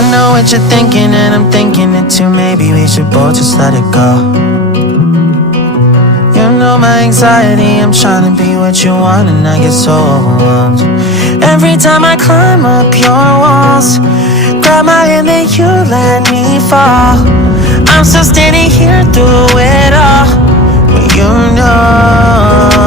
I know what you're thinking and I'm thinking it too. Maybe we should both just let it go. You know my anxiety, I'm trying to be what you want and I get so overwhelmed. Every time I climb up your walls, grab my hand then you let me fall. I'm still standing here through it all, but you know